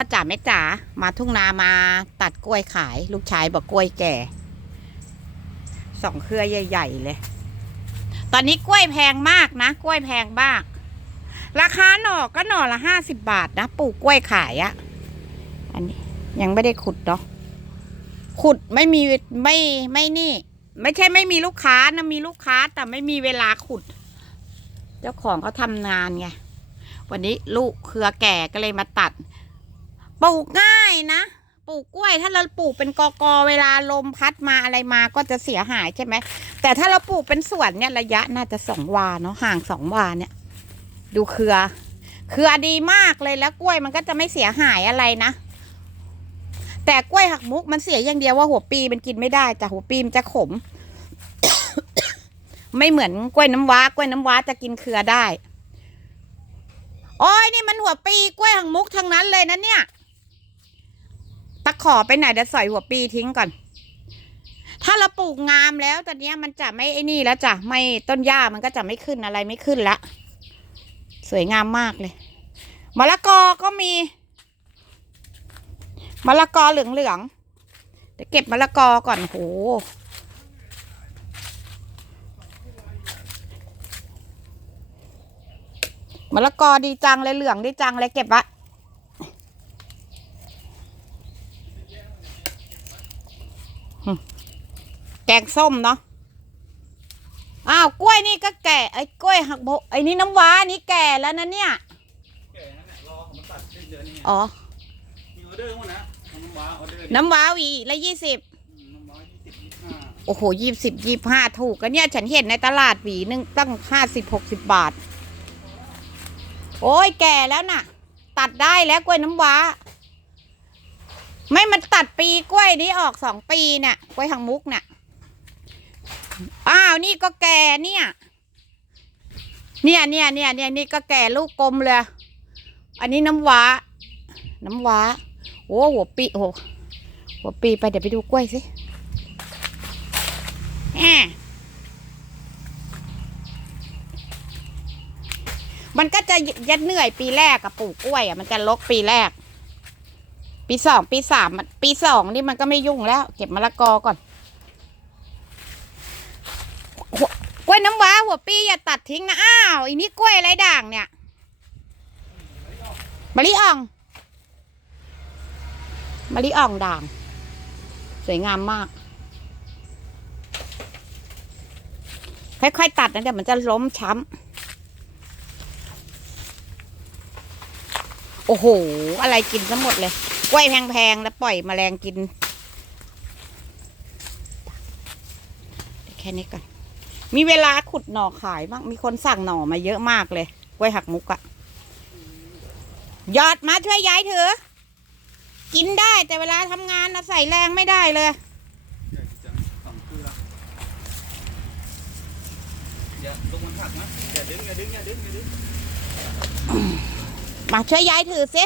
จ๋าแม่จ๋ามาทุ่งนามาตัดกล้วยขาย ลูกชายบอกกล้วยแก่สองเครือใหญ่ ๆ เลย ตอนนี้กล้วยแพงมากนะ กล้วยแพงมาก ราคาหน่อก็หน่อละห้าสิบบาทนะปลูกกล้วยขายอะอันนี้ยังไม่ได้ขุดเนาะขุดไม่มีไม่ไม่นี่ ไม่ใช่ไม่มีลูกค้านะมีลูกค้าแต่ไม่มีเวลาขุด เจ้าของเขาทำงานไงวันนี้ลูกเครือแก่ก็เลยมาตัด ปลูกง่ายนะปลูกกล้วย ถ้าเราปลูกเป็นกอกอเวลาลมพัดมาอะไรมาก็จะเสียหายใช่ไหมแต่ถ้าเราปลูกเป็นสวนเนี่ยระยะน่าจะสองวาเนาะห่างสองวาเนี่ย ดูเครือเครือดีมากเลยแล้วกล้วยมันก็จะไม่เสียหายอะไรนะ แต่กล้วยหักมุกมันเสียอย่างเดียวว่าหัวปีมันกินไม่ได้แต่หัวปีมันจะขม ไม่เหมือนกล้วยน้ำว้ากล้วยน้ำว้าจะกินเครือได้โอ้ยนี่มันหัวปีกล้วยหักมุกทั้งนั้นเลยนะเนี่ย ตะขอไปไหนเดี๋ยวสอยหัวปีทิ้งก่อน ถ้าเราปลูกงามแล้วตอนนี้มันจะไม่ไอ้นี่แล้วจ้ะไม่ต้นหญ้ามันก็จะไม่ขึ้นอะไรไม่ขึ้นละ สวยงามมากเลยมะละกอก็มีมะละกอเหลืองๆเดี๋ยวเก็บมะละกอก่อนโหมะละกอดีจังเลยเหลืองดีจังเลยเก็บว แกงส้มเนาะอ้าวกล้วยนี่ก็แก่ไอ้กล้วยหักโบไอ้นี่น้ำว้านี่แก่แล้วนะเนี่ยแก่นั่นแหละรอผมตัดสิ้นเดือนนี้ไงอ๋อมีออเดอร์มั้งนะน้ำว้าออเดอร์น้ำว้าหวีละยี่สิบอืมน้ำว้ายี่สิบยี่สิบห้าโอ้โหยี่สิบยี่ห้าถูกกันเนี่ย ฉันเห็นในตลาดหวีหนึ่งตั้งห้าสิบหกสิบบาท โอ้ยแก่แล้วน่ะ ตัดได้แล้วกล้วยน้ำว้า ไม่มันตัดปีกล้วยนี้ออกสองปีเนี่ยกล้วยหางมุกเนี่ยอ้าวนี่ก็แก่เนี่ย เนี่ยเนี่ยเนี่ยเนี่ยนี่ก็แก่ลูกกลมเลย อันนี้น้ำว้า น้ำว้าโอ้หัวปีโอ้หัวปีไปเดี๋ยวไปดูกล้วยสิแหมมันก็จะยัดเหนื่อยปีแรกกับปลูกกล้วยอะมันจะลกปีแรก ปีสองปีสามมันปีสองนี่มันก็ไม่ยุ่งแล้ว เก็บมะละกอก่อนกล้วยน้ำว้าหัวปีอย่าตัดทิ้งนะอ้าวอีนี่กล้วยอะไรด่างเนี่ยมะลิอ่องมะลิอ่องด่าง สวยงามมาก ค่อยๆตัดนะเดี๋ยวมันจะล้มช้ำโอ้โห อะไรกินซะหมดเลย กล้วยแพงๆแล้วปล่อยแมลงกิน แค่นี้ก่อน มีเวลาขุดหน่อขายบ้าง มีคนสั่งหน่อมาเยอะมากเลย กล้วยหักมุกอะยอดมาช่วยย้ายเถอะกินได้แต่เวลาทำงานนะใส่แรงไม่ได้เลยใหญ่จังสองเครืออย่าลงมันหักนะอย่าดึงอย่าดึงอย่าดึงอย่าดึงมาช่วยย้ายถือสิ